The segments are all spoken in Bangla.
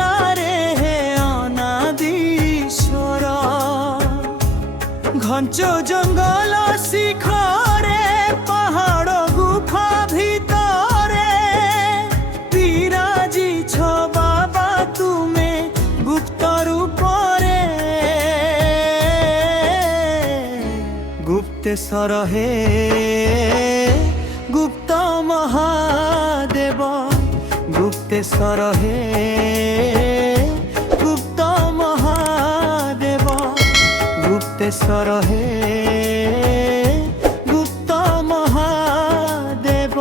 মেলারে হে অনাদিশ্বর। ঘঞ্চ জঙ্গল শিখরে পাহাড় গুফা ভিতরে বিরাজিছ বাবা তুমে গুপ্ত রূপরে। গুপ্তেশ্বর হে গুপ্ত মহাদেব, গুপ্তেশ্বর হে গুপ্ত মহাদেব, গুপ্তেশ্বর হে গুপ্ত মহাদেব।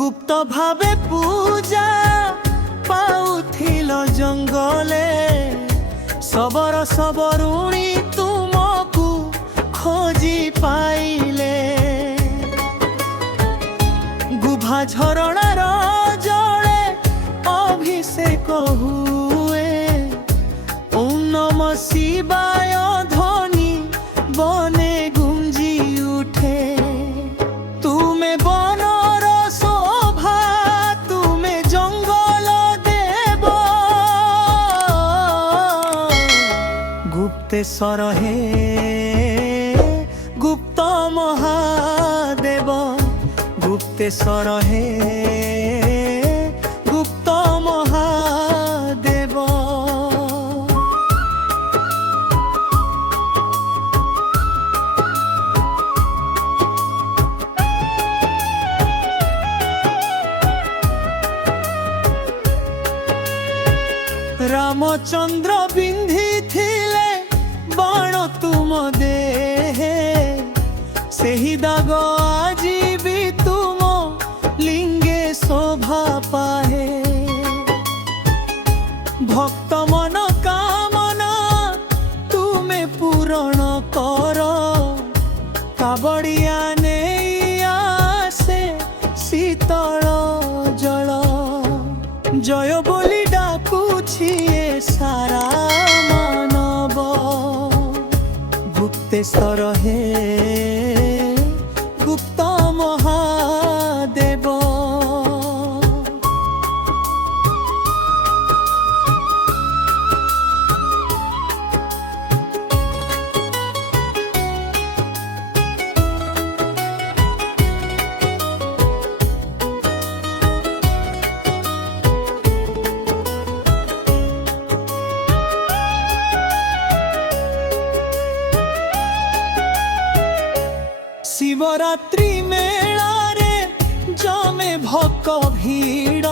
গুপ্ত ভাবে পূজা পাউথিল জঙ্গলে, সবর সবরুণী তুমকু খোঁজি পাইলে। গুভা ঝরଣାর জলে অভিষেক হুয়ে, ওম নম শিবায় ধ্বনি বনে গুঞ্জি উঠে। তুমে বনর শোভা, তুমে জঙ্গল দেব, গুপ্তেশ্বর হে গুপ্ত মহাদেব, গুপ্তেশ্বর হে গুপ্ত মহাদেব। রামচন্দ্র বিন্ধিলে বাণ তুম দেহে, ସେହି ଦାଗ ଆଜି ବି ତୁମ ଲିଙ୍ଗେ ଶୋଭା ପାଏ। ଭକ୍ତ ମନ କାମନା ତୁମେ ପୂରଣ କର, କାବଡ଼ିଆ ନେଇ ଆସେ ଶୀତଳ ଜଳ। ଜୟ ବୋଲି ଡାକୁଛି ଏ ସାରା ମାନବ, গুপ্তেশ্বর হে গুপ্ত মহাদেব। শিবরাত্রি মেলারে জমে ভক্ত ভিড়,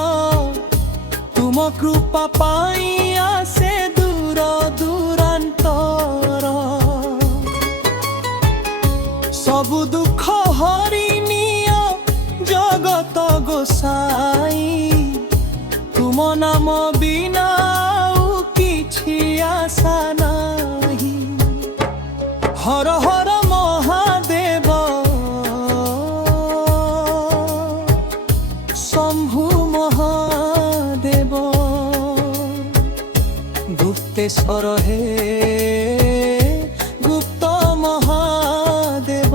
তুম কৃপা পাই আসে দূর দূরান্তর। সবু দুঃখ হরি নিয় জগত গোসাই, তুম নাম বিনা ଆଉ କିଛି আশা নাহি। হর হর মহাদেব শম্ভু মহাদেব, গুপ্তেশ্বর হে গুপ্ত মহাদেব,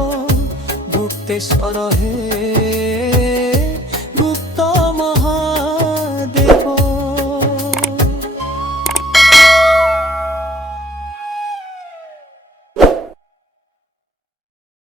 গুপ্তেশ্বর হে